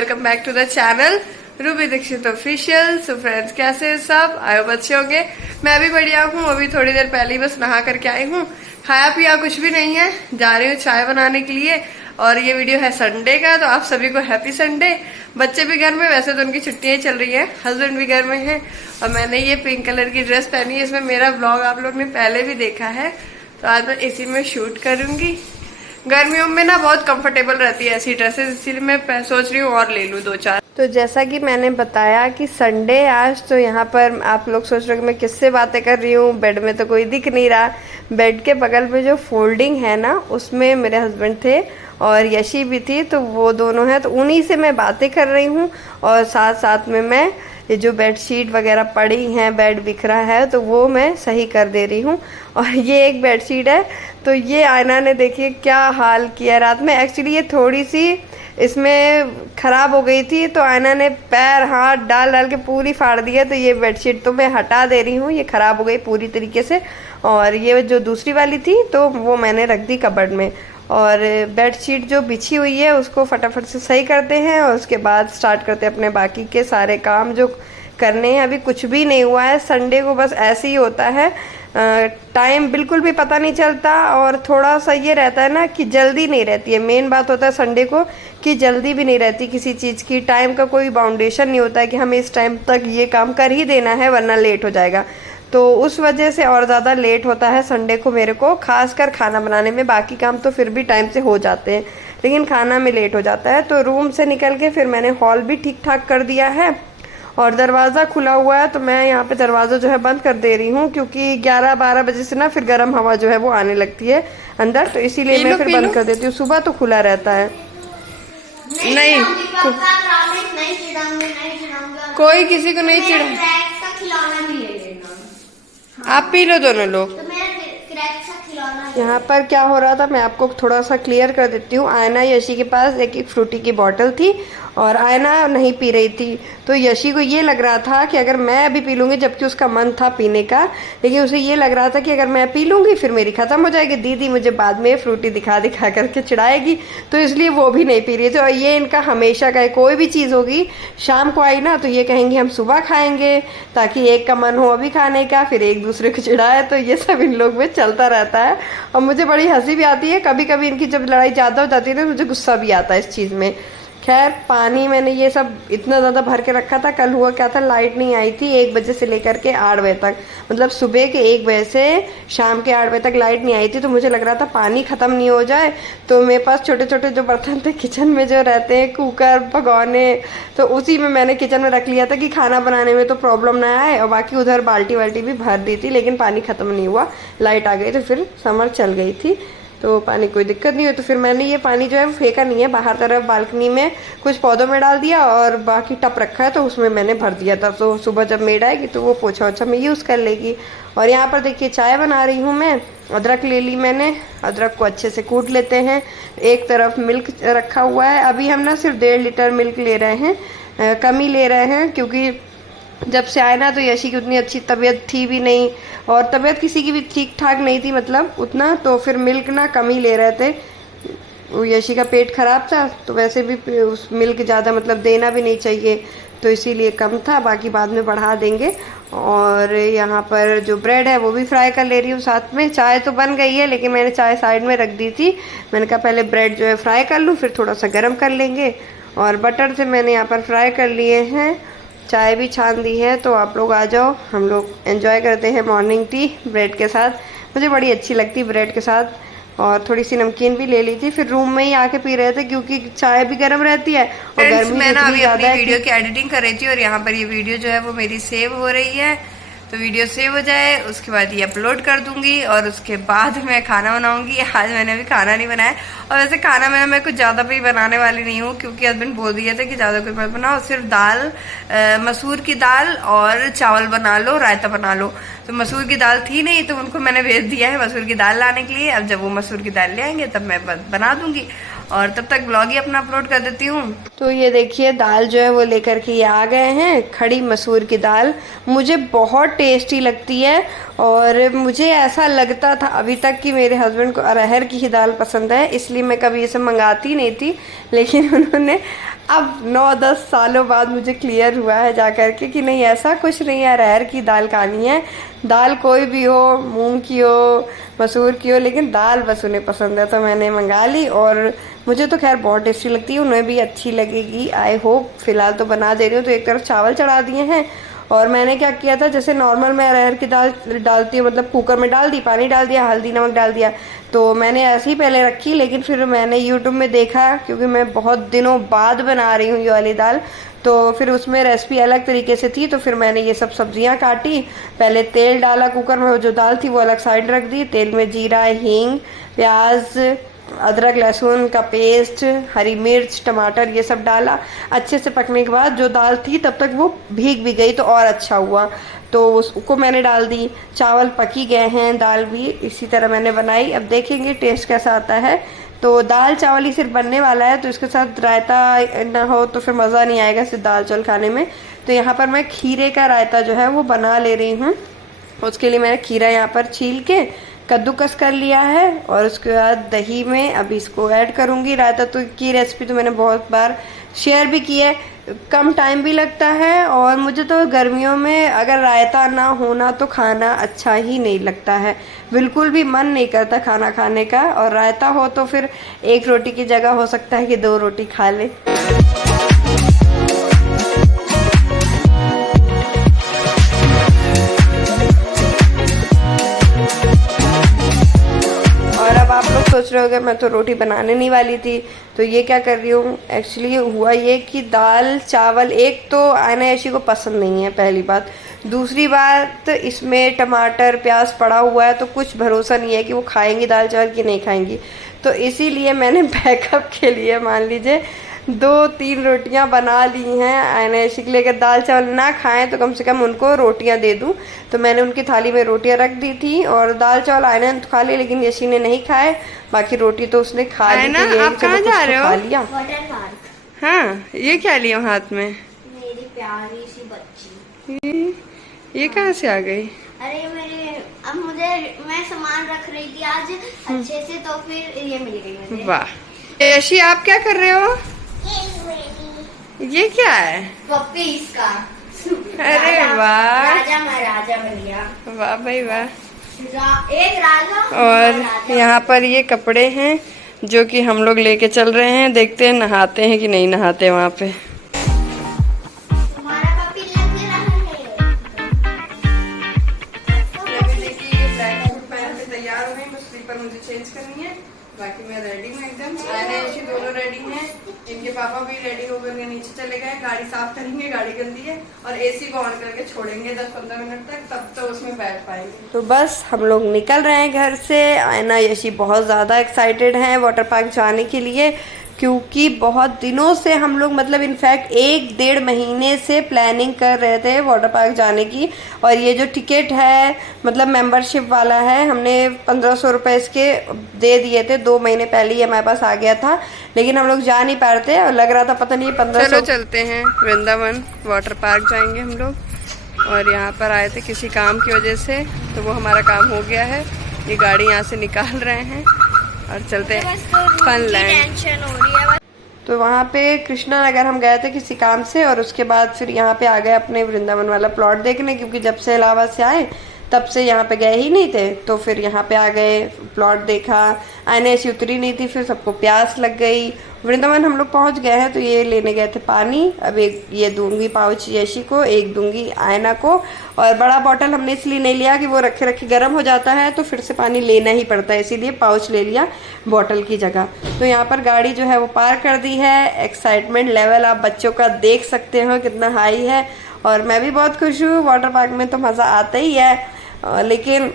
Welcome back to the channel Ruby Dikshit official. So friends, कैसे हैं सब? आए हो अच्छे होंगे। मैं भी बढ़िया हूँ। अभी थोड़ी देर पहले ही बस नहा करके आई हूँ। खाया पिया कुछ भी नहीं है, जा रही हूँ चाय बनाने के लिए। और ये वीडियो है संडे का, तो आप सभी को हैप्पी संडे। बच्चे भी घर में, वैसे तो उनकी छुट्टियां चल रही है, हस्बैंड भी घर में है। और मैंने ये पिंक कलर की ड्रेस पहनी है। इसमें मेरा ब्लॉग आप लोग ने पहले भी देखा है। तो आज मैं इसी में शूट करूंगी। गर्मियों में ना बहुत कंफर्टेबल रहती है ऐसी ड्रेसेस, इसीलिए मैं सोच रही हूँ और ले लूँ 2-4। तो जैसा कि मैंने बताया कि संडे आज, तो यहाँ पर आप लोग सोच रहे हो कि मैं किससे बातें कर रही हूँ। बेड में तो कोई दिख नहीं रहा। बेड के बगल में जो फोल्डिंग है ना, उसमें मेरे हस्बैंड थे और यशी भी थी, तो वो दोनों हैं, तो उन्हीं से मैं बातें कर रही हूँ। और साथ साथ में मैं ये जो बेडशीट वगैरह पड़ी हैं, बेड बिखरा है, तो वो मैं सही कर दे रही हूँ। और ये एक बेडशीट है, तो ये आयना ने देखिए क्या हाल किया रात में। एक्चुअली ये थोड़ी सी इसमें ख़राब हो गई थी, तो आयना ने पैर हाथ डाल डाल के पूरी फाड़ दी है। तो ये बेडशीट तो मैं हटा दे रही हूँ, ये ख़राब हो गई पूरी तरीके से। और ये जो दूसरी वाली थी, तो वो मैंने रख दी कबर्ड में। और बेडशीट जो बिछी हुई है उसको फटाफट से सही करते हैं, और उसके बाद स्टार्ट करते हैं अपने बाकी के सारे काम जो करने हैं। अभी कुछ भी नहीं हुआ है। संडे को बस ऐसे ही होता है, टाइम बिल्कुल भी पता नहीं चलता। और थोड़ा सा ये रहता है ना कि जल्दी नहीं रहती है। मेन बात होता है संडे को कि जल्दी भी नहीं रहती किसी चीज़ की। टाइम का कोई बाउंडेशन नहीं होता है कि हमें इस टाइम तक ये काम कर ही देना है वरना लेट हो जाएगा। तो उस वजह से और ज़्यादा लेट होता है संडे को मेरे को, खासकर खाना बनाने में। बाकी काम तो फिर भी टाइम से हो जाते हैं, लेकिन खाना में लेट हो जाता है। तो रूम से निकल के फिर मैंने हॉल भी ठीक ठाक कर दिया है। और दरवाज़ा खुला हुआ है, तो मैं यहाँ पे दरवाज़ा जो है बंद कर दे रही हूँ, क्योंकि 11-12 बजे से ना फिर गर्म हवा जो है वो आने लगती है अंदर, तो इसीलिए मैं फिर बंद कर देती हूँ। सुबह तो खुला रहता है। नहीं, कोई किसी को नहीं चिढ़ा। आप पी लो दोनों लोग। यहाँ पर क्या हो रहा था मैं आपको थोड़ा सा क्लियर कर देती हूँ। आयना यशी के पास एक फ्रूटी की बोतल थी और आयना नहीं पी रही थी। तो यशी को ये लग रहा था कि अगर मैं अभी पी लूँगी, जबकि उसका मन था पीने का, लेकिन उसे ये लग रहा था कि अगर मैं पी लूँगी फिर मेरी ख़त्म हो जाएगी, दीदी मुझे बाद में फ्रूटी दिखा दिखा करके चिढ़ाएगी। तो इसलिए वो भी नहीं पी रही थी। और ये इनका हमेशा का है, कोई भी चीज़ होगी शाम को आई ना तो ये कहेंगे हम सुबह खाएंगे, ताकि एक का मन हो अभी खाने का, फिर एक दूसरे को चिढ़ाए। तो ये सब इन लोग में चलता रहता है। और मुझे बड़ी हंसी भी आती है। कभी कभी इनकी जब लड़ाई ज़्यादा हो जाती है ना, मुझे गुस्सा भी आता है इस चीज़ में। खैर, पानी मैंने ये सब इतना ज़्यादा भर के रखा था। कल हुआ क्या था, लाइट नहीं आई थी 1 बजे से लेकर के 8 बजे तक, मतलब सुबह के 1 बजे से शाम के 8 बजे तक लाइट नहीं आई थी। तो मुझे लग रहा था पानी ख़त्म नहीं हो जाए। तो मेरे पास छोटे छोटे जो बर्तन थे किचन में जो रहते हैं, कुकर भगोने, तो उसी में मैंने किचन में रख लिया था कि खाना बनाने में तो प्रॉब्लम ना आए। और बाकी उधर बाल्टी वाल्टी भी भर दी थी, लेकिन पानी ख़त्म नहीं हुआ। लाइट आ गई तो फिर समर चल गई थी, तो पानी कोई दिक्कत नहीं हुई। तो फिर मैंने ये पानी जो है वो फेंका नहीं है, बाहर तरफ बालकनी में कुछ पौधों में डाल दिया, और बाकी टप रखा है तो उसमें मैंने भर दिया था। तो सुबह जब मेड आएगी तो वो पोछा ओछा में यूज़ कर लेगी। और यहाँ पर देखिए चाय बना रही हूँ मैं। अदरक ले ली मैंने, अदरक को अच्छे से कूट लेते हैं। एक तरफ मिल्क रखा हुआ है। अभी हम ना सिर्फ 1.5 लीटर मिल्क ले रहे हैं, कम ही ले रहे हैं, क्योंकि जब से आए ना तो यशी की उतनी अच्छी तबीयत थी भी नहीं, और तबीयत किसी की भी ठीक ठाक नहीं थी, मतलब उतना। तो फिर मिल्क ना कम ही ले रहे थे। वो यशी का पेट ख़राब था, तो वैसे भी उस मिल्क ज़्यादा मतलब देना भी नहीं चाहिए, तो इसीलिए कम था। बाकी बाद में बढ़ा देंगे। और यहाँ पर जो ब्रेड है वो भी फ्राई कर ले रही हूँ साथ में। चाय तो बन गई है, लेकिन मैंने चाय साइड में रख दी थी। मैंने कहा पहले ब्रेड जो है फ्राई कर लूँ, फिर थोड़ा सा गर्म कर लेंगे। और बटर से मैंने यहाँ पर फ्राई कर लिए हैं। चाय भी छान दी है, तो आप लोग आ जाओ, हम लोग एंजॉय करते हैं मॉर्निंग टी ब्रेड के साथ। मुझे बड़ी अच्छी लगती ब्रेड के साथ। और थोड़ी सी नमकीन भी ले ली थी, फिर रूम में ही आके पी रहे थे, क्योंकि चाय भी गर्म रहती है और गर्मी मैं ना अभी अपनी वीडियो की की एडिटिंग कर रही थी, और यहाँ पर ये वीडियो जो है वो मेरी सेव हो रही है। तो वीडियो सेव हो जाए उसके बाद ये अपलोड कर दूंगी, और उसके बाद मैं खाना बनाऊंगी। आज मैंने अभी खाना नहीं बनाया। और वैसे खाना मैं कुछ ज़्यादा भी बनाने वाली नहीं हूँ, क्योंकि हस्बैंड बोल दिए थे कि ज़्यादा कुछ मत बनाओ, सिर्फ दाल, मसूर की दाल और चावल बना लो, रायता बना लो। तो मसूर की दाल थी नहीं, तो उनको मैंने भेज दिया है मसूर की दाल लाने के लिए। अब जब वो मसूर की दाल ले आएंगे तब मैं बना दूंगी, और तब तक ब्लॉग ही अपना अपलोड कर देती हूँ। तो ये देखिए दाल जो है वो लेकर के ये आ गए हैं, खड़ी मसूर की दाल। मुझे बहुत टेस्टी लगती है, और मुझे ऐसा लगता था अभी तक कि मेरे हस्बैंड को अरहर की ही दाल पसंद है, इसलिए मैं कभी इसे मंगाती नहीं थी। लेकिन उन्होंने अब 9-10 सालों बाद मुझे क्लियर हुआ है जा कर के कि नहीं, ऐसा कुछ नहीं है, अरहर की दाल खानी है। दाल कोई भी हो, मूंग की हो, मसूर की हो, लेकिन दाल बस उन्हें पसंद है। तो मैंने मंगा ली और मुझे तो खैर बहुत टेस्टी लगती है, उन्हें भी अच्छी लगेगी आई होप। फ़िलहाल तो बना दे रही हूँ। तो एक तरफ चावल चढ़ा दिए हैं और मैंने क्या किया था, जैसे नॉर्मल मैं अरहर की दाल डालती हूँ, मतलब कुकर में डाल दी, पानी डाल दिया, हल्दी नमक डाल दिया, तो मैंने ऐसे ही पहले रखी। लेकिन फिर मैंने यूट्यूब में देखा, क्योंकि मैं बहुत दिनों बाद बना रही हूँ ये वाली दाल, तो फिर उसमें रेसिपी अलग तरीके से थी। तो फिर मैंने ये सब सब्जियां काटी, पहले तेल डाला कुकर में, जो दाल थी वो अलग साइड रख दी, तेल में जीरा, हींग, प्याज, अदरक लहसुन का पेस्ट, हरी मिर्च, टमाटर, ये सब डाला। अच्छे से पकने के बाद जो दाल थी तब तक वो भीग भी गई, तो और अच्छा हुआ, तो उसको मैंने डाल दी। चावल पकी गए हैं, दाल भी इसी तरह मैंने बनाई। अब देखेंगे टेस्ट कैसा आता है। तो दाल चावल ही सिर्फ बनने वाला है, तो इसके साथ रायता ना हो तो फिर मज़ा नहीं आएगा सिर्फ दाल चावल खाने में। तो यहाँ पर मैं खीरे का रायता जो है वो बना ले रही हूँ। उसके लिए मैंने खीरा यहाँ पर छील के कद्दूकस कर लिया है और उसके बाद दही में अभी इसको ऐड करूँगी। रायता तो की रेसिपी तो मैंने बहुत बार शेयर भी की है, कम टाइम भी लगता है, और मुझे तो गर्मियों में अगर रायता ना होना तो खाना अच्छा ही नहीं लगता है, बिल्कुल भी मन नहीं करता खाना खाने का। और रायता हो तो फिर एक रोटी की जगह हो सकता है कि 2 रोटी खा ले। आप लोग सोच रहे होंगे मैं तो रोटी बनाने नहीं वाली थी, तो ये क्या कर रही हूँ। एक्चुअली हुआ ये कि दाल चावल, एक तो आयना ऐशी को पसंद नहीं है, पहली बात। दूसरी बात, इसमें टमाटर प्याज पड़ा हुआ है, तो कुछ भरोसा नहीं है कि वो खाएंगी दाल चावल कि नहीं खाएंगी। तो इसीलिए मैंने बैकअप के लिए मान लीजिए 2-3 रोटियां बना ली हैं आयना ऐशी के लिए। अगर दाल चावल ना खाएं तो कम से कम उनको रोटियां दे दूं। तो मैंने उनकी थाली में रोटियां रख दी थी, और दाल चावल आयना ने तो खा ली, लेकिन यशी ने नहीं खाए, बाकी रोटी तो उसने खा ली। तो ये आप कहाँ जा रहे हो? खा लिया। Water park. हाँ, ये क्या लिया हाथ में? मेरी प्यारी सी बच्ची। ये कहाँ से आ गई? अरे अब मैं सामान रख रही थी आज अच्छे से, तो फिर ये मिल गई मुझे। वाह यशी, आप क्या कर रहे हो? ये क्या है? पप्पी इसका। अरे वाह, राजा महाराजा बन गया। वाह भाई वाह। एक राजा। और यहाँ पर ये कपड़े हैं जो कि हम लोग लेके चल रहे हैं, देखते हैं नहाते हैं कि नहीं नहाते वहाँ पे। हमारा पप्पी लग रहा है। देखिए ये ब्लैक सूट पहन के तैयार हो गई, बस स्लीपर मुझे चेंज करनी है, बाकी मैं रेडी हूँ एकदम। आयना ऐशी दोनों रेडी हैं, इनके पापा भी रेडी होकर के नीचे चले गए, गाड़ी साफ करेंगे, गाड़ी गंदी है, और एसी को ऑन करके छोड़ेंगे 10-15 मिनट तक, तब तो उसमें बैठ पाएंगे। तो बस हम लोग निकल रहे हैं घर से। आयना यशी बहुत ज़्यादा एक्साइटेड हैं वाटर पार्क जाने के लिए, क्योंकि बहुत दिनों से हम लोग, मतलब इनफैक्ट 1-1.5 महीने से प्लानिंग कर रहे थे वाटर पार्क जाने की। और ये जो टिकट है, मतलब मेंबरशिप वाला है, हमने 1500 रुपये इसके दे दिए थे, 2 महीने पहले ही हमारे पास आ गया था, लेकिन हम लोग जा नहीं पा रहे थे और लग रहा था पता नहीं 1500। चलो चलते हैं वृंदावन वाटर पार्क जाएंगे हम लोग। और यहाँ पर आए थे किसी काम की वजह से, तो वो हमारा काम हो गया है। ये गाड़ी यहाँ से निकाल रहे हैं और चलते हैं फनलैंड। तो वहाँ पे कृष्णा नगर हम गए थे किसी काम से, और उसके बाद फिर यहाँ पे आ गए अपने वृंदावन वाला प्लॉट देखने, क्योंकि जब से इलाहाबाद से आए तब से यहाँ पे गए ही नहीं थे, तो फिर यहाँ पे आ गए, प्लॉट देखा। आयना ऐसी उतरी नहीं थी, फिर सबको प्यास लग गई। वृंदावन हम लोग पहुँच गए हैं, तो ये लेने गए थे पानी। अब एक ये दूंगी पाउच यशी को, एक दूंगी आयना को। और बड़ा बॉटल हमने इसलिए नहीं लिया कि वो रखे रखे गर्म हो जाता है, तो फिर से पानी लेना ही पड़ता है, इसीलिए पाउच ले लिया बॉटल की जगह। तो यहाँ पर गाड़ी जो है वो पार्क कर दी है। एक्साइटमेंट लेवल आप बच्चों का देख सकते हो कितना हाई है, और मैं भी बहुत खुश हूँ। वाटर पार्क में तो मज़ा आता ही है, लेकिन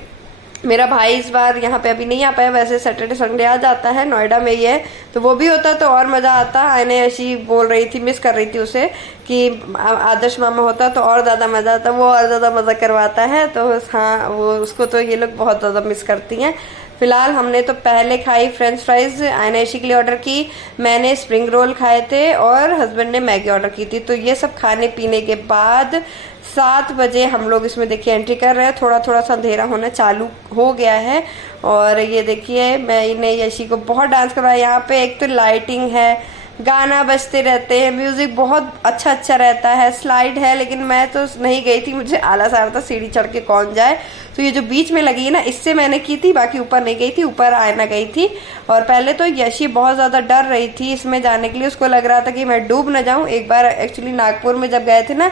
मेरा भाई इस बार यहाँ पे अभी नहीं आ पाया। वैसे सैटरडे संडे आ जाता है, नोएडा में ही है, तो वो भी होता तो और मज़ा आता। आयना ऐसी बोल रही थी, मिस कर रही थी उसे, कि आदर्श मामा होता तो और ज़्यादा मज़ा आता, वो और ज़्यादा मज़ा करवाता है। तो हाँ, वो उसको तो ये लोग बहुत ज़्यादा मिस करती हैं। फ़िलहाल हमने तो पहले खाई फ्रेंच फ्राइज़, आयना ऐशी के लिए ऑर्डर की, मैंने स्प्रिंग रोल खाए थे और हस्बैंड ने मैगी ऑर्डर की थी। तो ये सब खाने पीने के बाद 7 बजे हम लोग इसमें देखिए एंट्री कर रहे हैं। थोड़ा थोड़ा सा अंधेरा होना चालू हो गया है और ये देखिए मैंने यशी को बहुत डांस करवाया। यहाँ पे एक तो लाइटिंग है, गाना बजते रहते हैं, म्यूज़िक बहुत अच्छा अच्छा रहता है, स्लाइड है, लेकिन मैं तो नहीं गई थी, मुझे आलस आ रहा था, सीढ़ी चढ़ के कौन जाए। तो ये जो बीच में लगी है ना, इससे मैंने की थी, बाकी ऊपर नहीं गई थी, ऊपर आयना गई थी। और पहले तो यशी बहुत ज़्यादा डर रही थी इसमें जाने के लिए, उसको लग रहा था कि मैं डूब ना जाऊँ। एक बार एक्चुअली नागपुर में जब गए थे ना,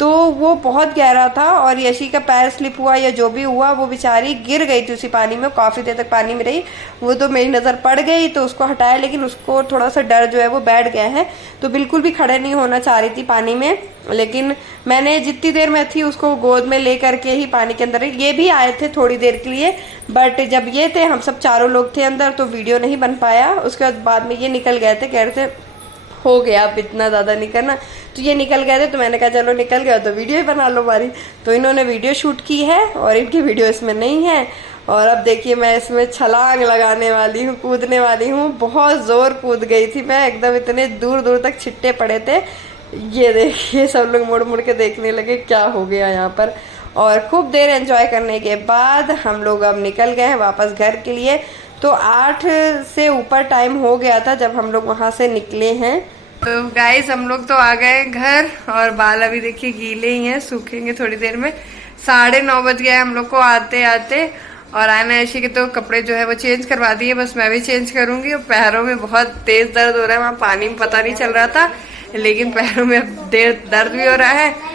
तो वो बहुत गहरा था और यशी का पैर स्लिप हुआ या जो भी हुआ, वो बेचारी गिर गई थी उसी पानी में, काफ़ी देर तक पानी में रही। वो तो मेरी नज़र पड़ गई तो उसको हटाया, लेकिन उसको थोड़ा सा डर जो है वो बैठ गया है, तो बिल्कुल भी खड़े नहीं होना चाह रही थी पानी में। लेकिन मैंने जितनी देर में थी उसको गोद में ले करके ही पानी के अंदर, ये भी आए थे थोड़ी देर के लिए, बट जब ये थे, हम सब चारों लोग थे अंदर, तो वीडियो नहीं बन पाया। उसके बाद में ये निकल गए थे, कह रहे थे हो गया अब इतना ज़्यादा नहीं करना, तो ये निकल गए थे, तो मैंने कहा चलो निकल गया तो वीडियो ही बना लो हमारी। तो इन्होंने वीडियो शूट की है और इनकी वीडियो इसमें नहीं है। और अब देखिए मैं इसमें छलांग लगाने वाली हूँ, कूदने वाली हूँ। बहुत ज़ोर कूद गई थी मैं, एकदम इतने दूर दूर तक छिट्टे पड़े थे। ये देखिए सब लोग मुड़ मुड़ के देखने लगे क्या हो गया यहाँ पर। और खूब देर एंजॉय करने के बाद हम लोग अब निकल गए हैं वापस घर के लिए। तो 8 से ऊपर टाइम हो गया था जब हम लोग वहाँ से निकले हैं। तो गाइस हम लोग तो आ गए घर और बाल अभी देखिए गीले ही हैं, सूखेंगे थोड़ी देर में। 9:30 बज गए हम लोग को आते आते। और आयना ऐशी के तो कपड़े जो है वो चेंज करवा दिए, बस मैं भी चेंज करूंगी। और पैरों में बहुत तेज दर्द हो रहा है, वहाँ पानी में पता नहीं चल रहा था, लेकिन पैरों में अब देर दर्द भी हो रहा है।